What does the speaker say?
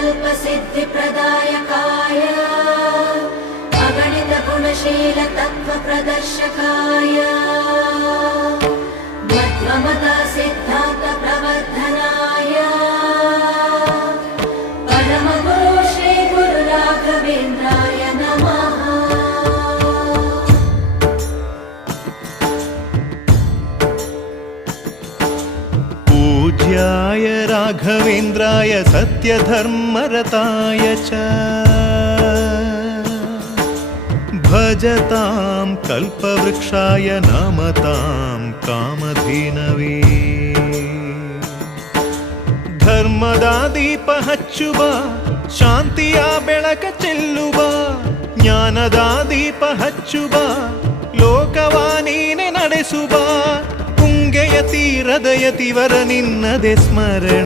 कल्पसिद्धिप्रदायकाय अगणितगुणशीलतत्त्वप्रदर्शकाय मध्वमता सिद्धान्तप्रवर्धनाय परमगुरु श्रीगुरुराघवेन्द्राय नमः। पूज्याय राघवेन्द्राय सत्यधर्मरताय च भजतां कल्पवृक्षाय नमतां कामधेनवे। ಧರ್ಮದ ದೀಪ ಹಚ್ಚುವ ಶಾಂತಿಯ ಬೆಳಕ ಚೆಲ್ಲುವ ಜ್ಞಾನದ ದೀಪ ಹಚ್ಚುವ ಲೋಕವ ನೀನೆ ನಡೆಸುವ ಪುಂಗೆಯ ತೀರದ ಯತಿವರ ನಿನ್ನದೆ ಸ್ಮರಣೆ